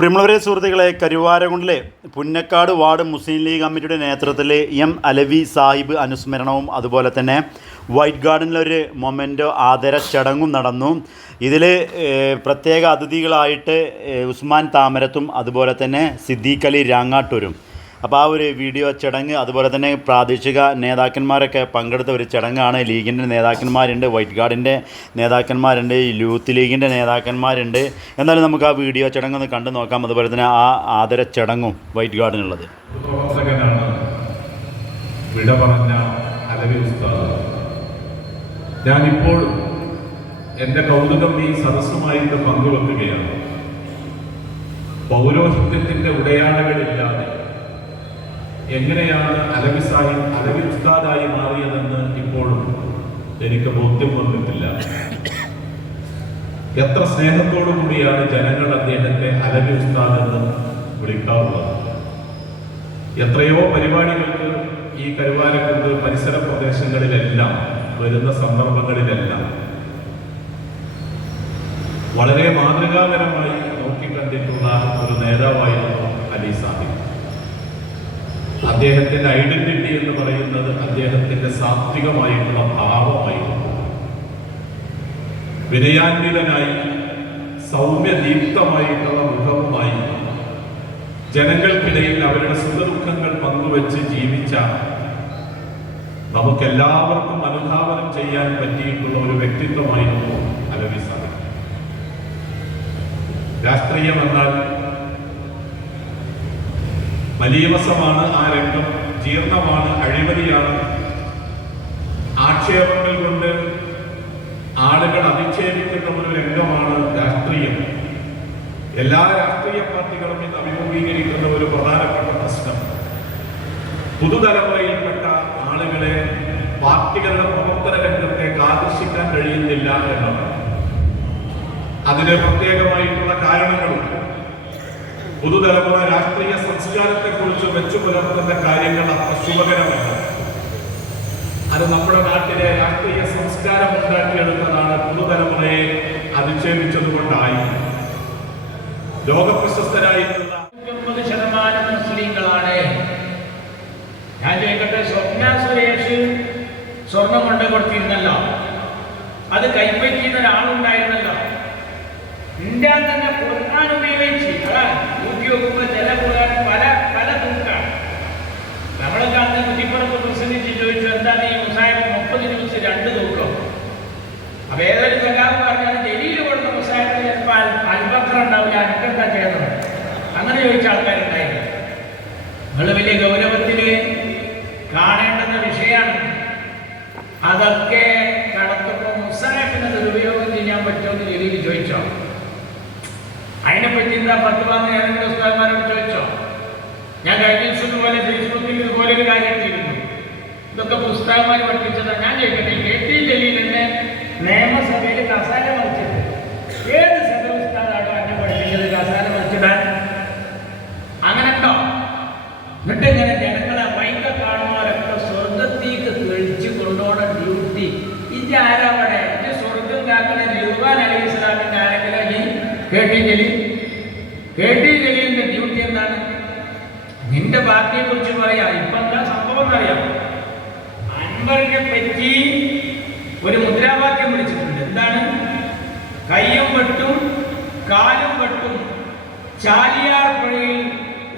പ്രിമുളവരെ സുഹൃത്തുക്കളെ കരുവാരകുണ്ടിലെ പുന്നക്കാട് വാർഡ് മുസ്ലിം ലീഗ് കമ്മിറ്റിയുടെ നേതൃത്വത്തിൽ എം അലവി സാഹിബ് അനുസ്മരണവും അതുപോലെ തന്നെ വൈറ്റ് ഗാർഡനിലൊരു മൊമെന്റോ ആദര ചടങ്ങും നടന്നു. ഇതിൽ പ്രത്യേക അതിഥികളായിട്ട് ഉസ്മാൻ താമരത്തും അതുപോലെ തന്നെ സിദ്ദീഖ് അലി രാങ്ങാട്ടൂരും. അപ്പോൾ ആ ഒരു വീഡിയോ ചടങ്ങ് അതുപോലെ തന്നെ പ്രാദേശിക നേതാക്കന്മാരൊക്കെ പങ്കെടുത്ത ഒരു ചടങ്ങാണ്. ലീഗിന്റെ നേതാക്കന്മാരുണ്ട് വൈറ്റ് ഗാർഡിന്റെ നേതാക്കന്മാരുണ്ട് യൂത്ത് ലീഗിന്റെ നേതാക്കന്മാരുണ്ട്. എന്നാലും നമുക്ക് ആ വീഡിയോ ചടങ്ങ് ഒന്ന് കണ്ടു നോക്കാം. അതുപോലെ തന്നെ ആ ആദര ചടങ്ങും വൈറ്റ് ഗാർഡിനുള്ളത് ഞാനിപ്പോൾ എന്റെ കൗതുകം ഈ സദസ്സുമായിട്ട് പങ്കുവെക്കുകയാണ്. പൗരോഹിത്യത്തിന്റെ ഉടയാടകളില്ലാതെ എങ്ങനെയാണ് അലവി സാഹിബ് അലവി ഉസ്താദായി മാറിയതെന്ന് ഇപ്പോഴും എനിക്ക് ബോധ്യം വന്നിട്ടില്ല എത്ര സ്നേഹത്തോടു കൂടിയാണ് ജനങ്ങൾ അദ്ദേഹത്തെ അലവി ഉസ്താദ് എന്ന് വിളിക്കാറുള്ളത്. എത്രയോ പരിപാടികൾക്ക് ഈ കരുവാരക്കുണ്ട് പരിസര പ്രദേശങ്ങളിലെല്ലാം വരുന്ന സന്ദർഭങ്ങളിലെല്ലാം. വളരെ മാതൃകാപരമായി നോക്കിക്കണ്ടിട്ടുള്ള ഒരു നേതാവായിരുന്നു അലി സാഹിബ്. അദ്ദേഹത്തിന്റെ ഐഡന്റിറ്റി എന്ന് പറയുന്നത് അദ്ദേഹത്തിന്റെ സാത്വികമായിട്ടുള്ള ഭാവമായിരുന്നു. വിനയാന്വിതനായി സൗമ്യദീപ്തമായിട്ടുള്ള മുഖവുമായി ജനങ്ങൾക്കിടയിൽ അവരുടെ സുഖദുഃഖങ്ങൾ പങ്കുവെച്ച് ജീവിച്ച നമുക്കെല്ലാവർക്കും അനുധാവനം ചെയ്യാൻ പറ്റിയിട്ടുള്ള ഒരു വ്യക്തിത്വമായിരുന്നു അലവി സാഹിബ്. രാഷ്ട്രീയം എന്നാൽ മലീവസമാണ് ആ രംഗം ജീർണമാണ് അഴിമതിയാണ്. ആക്ഷേപങ്ങൾ കൊണ്ട് ആളുകൾ അധിക്ഷേപിക്കുന്ന ഒരു രംഗമാണ് രാഷ്ട്രീയം. എല്ലാ രാഷ്ട്രീയ പാർട്ടികളും ഇന്ന് അഭിമുഖീകരിക്കുന്ന ഒരു പ്രധാനപ്പെട്ട പ്രശ്നം. പുതുതലമുറയിൽപ്പെട്ട ആളുകളെ പാർട്ടികളുടെ പ്രവർത്തന രംഗത്തേക്ക് ആകർഷിക്കാൻ കഴിയുന്നില്ല എന്നാണ് അതിന് പ്രത്യേകമായിട്ടുള്ള കാരണങ്ങളുണ്ട്. പുതുതലമുറ രാഷ്ട്രീയ സംസ്കാരത്തെക്കുറിച്ച് വെച്ചു പുലർത്തുന്ന കാര്യങ്ങൾ അത്ര ശുഭകരമല്ല അത് നമ്മുടെ നാട്ടിലെ രാഷ്ട്രീയ സംസ്കാരം ഉണ്ടാക്കിയെടുത്തതാണ് പുതുതലമുറയെ അധിക്ഷേപിച്ചതുകൊണ്ടായി ലോകപ്രശസ്തരായിട്ടുള്ള ശതമാനം മുസ്ലിങ്ങളാണ്. ഞാൻ ചോദിക്കട്ടെ സ്വപ്ന സുരേഷ് സ്വർണം കൊണ്ട് കൊടുത്തിരുന്നല്ലോ അത് കൈപ്പറ്റിയിരുന്ന ഒരാളുണ്ടായിരുന്നല്ലോ. ഇന്ത്യ തന്നെ ഖുർആൻ ഉപയോഗിച്ച് അതാണ് നോക്കുമ്പോൾ ചില ഖുർആൻ പല പല തൂക്കാണ് നമ്മളൊക്കെ അന്ന് കുറ്റിപ്പുറത്ത് പ്രസംഗിച്ച് ചോദിച്ചു എന്താണ് ഈ മുസാഹിബ് മുപ്പത് ദിവസം രണ്ട് തൂക്കം അപ്പൊ ഏതൊരു സഖാവ് പറഞ്ഞാൽ ഡൽഹിയിൽ കൊടുത്ത മുസാഹിബിന് ചിലപ്പോൾ അൽബക്ര ഉണ്ടാവില്ല അനക്കെന്താ ചെയ്യുന്നത് അങ്ങനെ ചോദിച്ച ആൾക്കാരുണ്ടായിരുന്നു. നിങ്ങൾ വലിയ ഗൗരവത്തിൽ കാണേണ്ടുന്ന വിഷയമാണ്. അതൊക്കെ പത്ത് പതിനൊന്ന് ഏതെങ്കിലും ഉസ്താദ്മാരോട് ചോദിച്ചോ? ഞാൻ കഴിഞ്ഞ ദിവസം പോലെ ഫേസ്ബുക്കിൽ ഇതുപോലെ ഒരു കാര്യം ഇട്ടിരുന്നു ഇതൊക്കെ പുസ്തകമായി പഠിപ്പിച്ചതാണ് ഞാൻ ചോദിക്കട്ടെ കെ ടി ജലീലിന്റെ നിയമസഭയിൽ കസാല മറിച്ചിട്ട് ഏത് സഭ ഉസ്താദാണോ എന്നെ പഠിപ്പിച്ചത് കസാല മറിച്ചിടാൻ അങ്ങനെ ഉണ്ടോ എന്നിട്ട് ഇങ്ങനെ ജനങ്ങളെ മൈക്ക കാണുന്നവരൊക്കെ സ്വർഗത്തേക്ക് തെളിച്ച് കൊണ്ടോണ ഡ്യൂട്ടി ഇത് സ്വർഗം കാക്കുന്ന ലുവാൻ അലി ഇസ്ലാമിന്റെ ആരെങ്കിലും ഈ K T Jaleel K T ജലീലിന്റെ ഡ്യൂട്ടി എന്താണ് നിന്റെ പാർട്ടിയെ കുറിച്ച് പറയാം. ഇപ്പൊ എന്താ സംഭവം എന്നറിയാം അൻവറിനെ പറ്റി ഒരു മുദ്രാവാക്യം വിളിച്ചിട്ടുണ്ട്. എന്താണ്? കയ്യും വെട്ടും കാലും വെട്ടും ചാലിയാർ പുഴയിൽ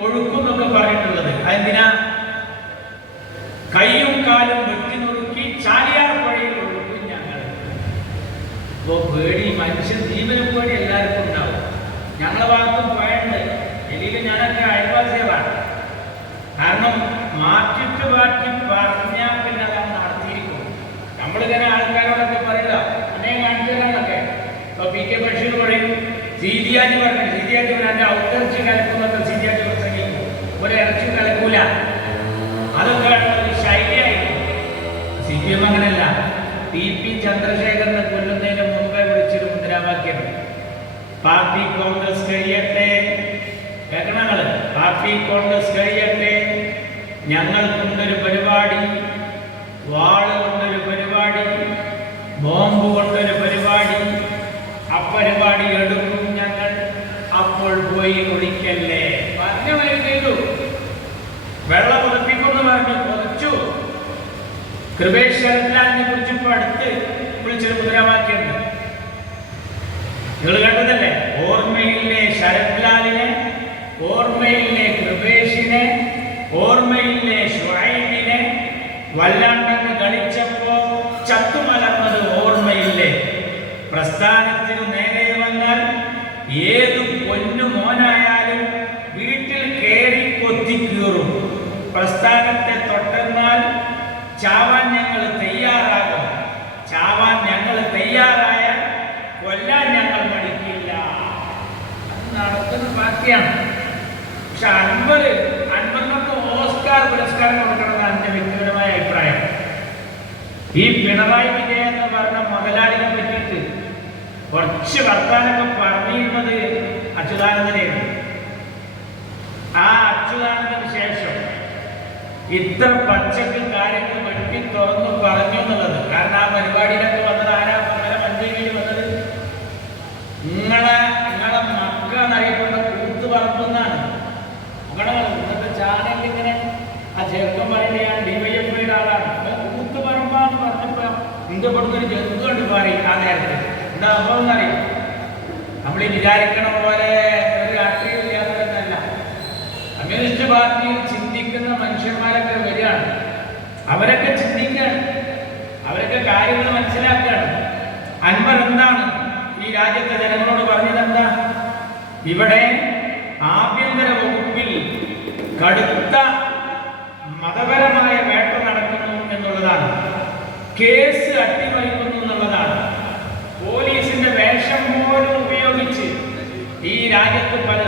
ഒഴുക്കുന്നൊക്കെ പറഞ്ഞിട്ടുള്ളത്. അതെന്തിനാ? കയ്യും കാലും വെട്ടി നുറുക്കി ചാലിയാർ പുഴയിൽ ഒഴുക്കും ഞങ്ങൾ ഇപ്പോ പേടി മനുഷ്യൻ ജീവന് പേടി എല്ലാവർക്കും ഉണ്ടാവും. ഞങ്ങളെ ഭാഗത്തും പോയുണ്ട്. ഡൽഹിയിൽ ഞാനൊക്കെ അയൽവാസികളാണ്. കാരണം മാറ്റിട്ട് മാറ്റി പറഞ്ഞാൽ പിന്നെ അത് നടത്തിയിരിക്കും. നമ്മളിങ്ങനെ ആൾക്കാരോടൊക്കെ പറയില്ല. അന്നേ കാണിച്ചതാണൊക്കെ ഇപ്പൊ പി കെ ബഷീർ പറയും സീതിയാജി പറഞ്ഞു സീതിയാജി പറഞ്ഞ ഔട്ടർച്ച് കലക്കുന്നൊക്കെ സീതിയാജി പ്രസംഗിക്കും ഒരു ഇറച്ചി കലക്കൂല. അതൊക്കെ ഒരു ശൈലിയായിരിക്കും സി പി എം അങ്ങനെയല്ല. ടി പി ചന്ദ്രശേഖരനെ കൊല്ലുന്നതിന് മുമ്പേ വിളിച്ചൊരു മുദ്രാവാക്യം. പാർട്ടി കോൺഗ്രസ് കഴിയട്ടെ. കേൾക്കണങ്ങൾ പാർട്ടി കോൺഗ്രസ് കഴിയട്ടെ. ഞങ്ങൾ കൊണ്ടൊരു പരിപാടി വാൾ കൊണ്ടൊരു പരിപാടി ബോംബ് കൊണ്ടൊരു പരിപാടി അപ്പരിപാടി എടുക്കും ഞങ്ങൾ. അപ്പോൾ പോയി കുടിക്കല്ലേ? പറഞ്ഞു വരും ചെയ്തു. വെള്ളം ഒതുപ്പിക്കുന്നു പറഞ്ഞു കുറച്ചു കൃപേഷ് കുറിച്ച് ഇപ്പോൾ അടുത്ത് വിളിച്ചൊരു മുദ്രാവാക്യുണ്ട് നിങ്ങൾ കണ്ടതല്ലേ ഓർമ്മയിലെ ശരത്ലാലിനെ ഓർമ്മയിലെ കൃപേഷിനെ ഓർമ്മയിലെ ഷുഹൈബിനെ വല്ലാണ്ടെന്ന് കളിച്ചപ്പോ ചത്തുമലർന്നത് ഓർമ്മയില്ലേ? പ്രസ്ഥാനത്തിനു നേരെ വന്നാൽ ഏതു പൊന്നു മോനായാലും വീട്ടിൽ കയറി കൊത്തിക്കീറും. പ്രസ്ഥാനത്തെ തൊട്ടെന്നാൽ ചാവാൻ ഞങ്ങൾ തയ്യാറാകും. ചാവാൻ ഞങ്ങൾ തയ്യാറായാൽ കൊല്ലാൻ ഞങ്ങൾ പഠിക്കില്ല അത് നടക്കുന്ന പാർട്ടിയാണ് പക്ഷെ അൻവർ അൻവറിനൊക്കെ ഓസ്കാർ പുരസ്കാരം കൊടുക്കണമെന്നാണ് എന്റെ വ്യക്തിപരമായ അഭിപ്രായം. ഈ പിണറായി വിജയൻ എന്ന് പറഞ്ഞ മുതലാളിനെ പറ്റിയിട്ട് കുറച്ച് വർത്താനൊക്കെ പറഞ്ഞിരുന്നത് അച്യുതാനന്ദനെയാണ്. ആ അച്യുതാനന്ദന് ശേഷം ഇത്ര പച്ചക്ക് കാര്യങ്ങൾ വെട്ടി തുറന്നു പറഞ്ഞു എന്നുള്ളത്. കാരണം ആ പരിപാടിയിലൊക്കെ വന്നത് ആരാ? ഇന്ത്യ പെടുന്ന മാറി ആ നേരത്തെ. എന്താ സംഭവം എന്നറിയും നമ്മൾ വിചാരിക്കണ പോലെ ഒരു രാഷ്ട്രീയ ഇല്ലാത്തതല്ല കമ്മ്യൂണിസ്റ്റ് പാർട്ടിയിൽ ചിന്തിക്കുന്ന മനുഷ്യന്മാരൊക്കെ വരികയാണ്. അവരൊക്കെ ചിന്തിക്കുകയാണ്. അവരൊക്കെ കാര്യങ്ങൾ മനസ്സിലാക്കുകയാണ്. അൻവർ എന്താണ് ഈ രാജ്യത്തെ ജനങ്ങളോട് പറഞ്ഞത് എന്താ? ഇവിടെ ആഭ്യന്തര വകുപ്പിൽ കടുത്ത മതപരമായ വേട്ട നടക്കുന്നു എന്നുള്ളതാണ്. കേസ് അട്ടിമറിക്കുന്നു എന്നുള്ളതാണ്. പോലീസിന്റെ വേഷം പോലും ഉപയോഗിച്ച് ഈ രാജ്യത്ത് പല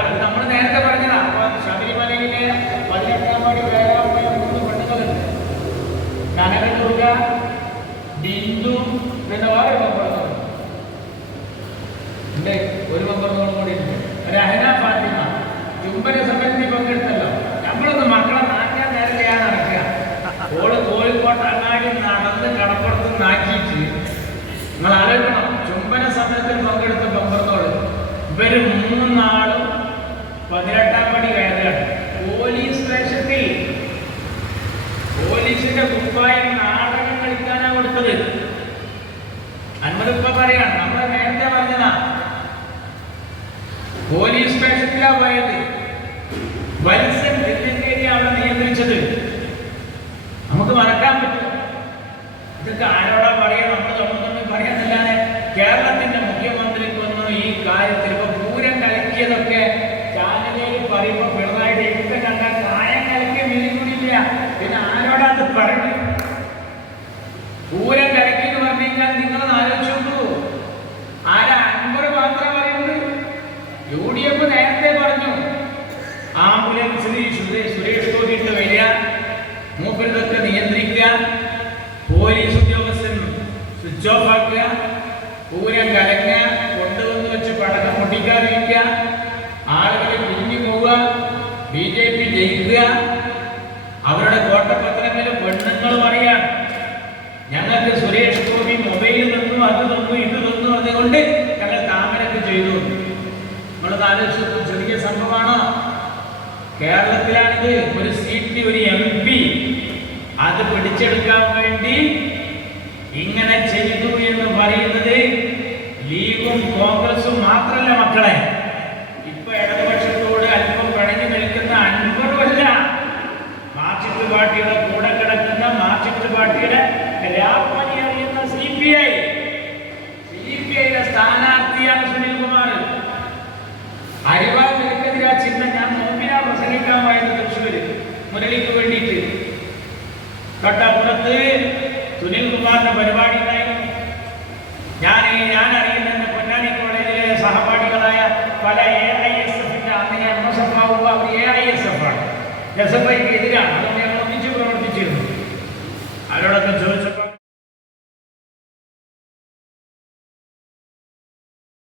പോലീസിന്റെ കുപ്പായ നാടകം കളിക്കാനാ കൊടുത്തത്. അൻപതിപ്പ പറയാണ് നമ്മൾ നേരത്തെ പറഞ്ഞതാ. പോലീസ് സ്റ്റേഷനിലാ പോയത്. വത്സൻ തിരുനെങ്കേരി അവിടെ നിയന്ത്രിച്ചത് നമുക്ക് മറക്കാൻ പറ്റും ഇതൊക്കെ ആരോടാ പറയാ നമ്മൾ നമ്മൾ തമ്മിൽ പറയാന്നല്ലാതെ കേരളത്തിന്റെ മുഖ്യമന്ത്രിക്കൊന്നും ഈ കാര്യത്തിൽ ഇപ്പൊ പൂരം കലക്കിയതൊക്കെ ചാനലിൽ പറയുമ്പോ പിണറായി ഒക്കെ കണ്ട കായം കലക്കിയ വീടില്ല പിന്നെ ആരോടാ അത് പറഞ്ഞു പൂരം കലക്കി എന്ന് പറഞ്ഞു കഴിഞ്ഞാൽ നിങ്ങൾ ആലോചിച്ചു നോക്കൂ ആരാ അൻപത് മാത്രം പറയുന്നത് യു ഡി എഫ് നേരത്തെ പറഞ്ഞു ആംബുലൻസിൽ സുരേ- സുരേഷ് ഗോപി ഇട്ട് വരിക മൂപ്പരിതൊക്കെ നിയന്ത്രിക്കുക പോലീസ് ഉദ്യോഗസ്ഥൻ സ്വിച്ച് ഓഫ് ആക്കുക പൂരം കലങ്ങുക കൊണ്ടുവന്ന് വെച്ച് പടക്കം പൊട്ടിക്കാതിരിക്കുക ആളുകളെ പിരിഞ്ഞു പോവുക ബി ജെ പി ജയിക്കുക അവരുടെ കോട്ടപത്രങ്ങളിൽ പെണ്ണുങ്ങളും അറിയാം. ഞങ്ങൾക്ക് സുരേഷ് ഗോപി മൊബൈൽ തന്നു അത് തന്നു ഇത് തന്നു അതുകൊണ്ട് ഞങ്ങൾ താമരക്ക് ചെയ്തു. നമ്മളത് ആലോചിച്ചു ചെറിയ സംഭവമാണോ? കേരളത്തിലാണിത് ഒരു സീറ്റ് ഒരു എം പി അത് പിടിച്ചെടുക്കാൻ വേണ്ടി ഇങ്ങനെ ചെയ്തു എന്ന് പറയുന്നത് ലീഗും കോൺഗ്രസും മാത്രമല്ല മക്കളെ. ഇപ്പൊ എസ് എഫ് ഐക്ക് എതിരാണ്. അതുകൊണ്ട് ഞങ്ങൾ ഒന്നിച്ച് പ്രവർത്തിച്ചിരുന്നു. അവരോടൊക്കെ ചോദിച്ചു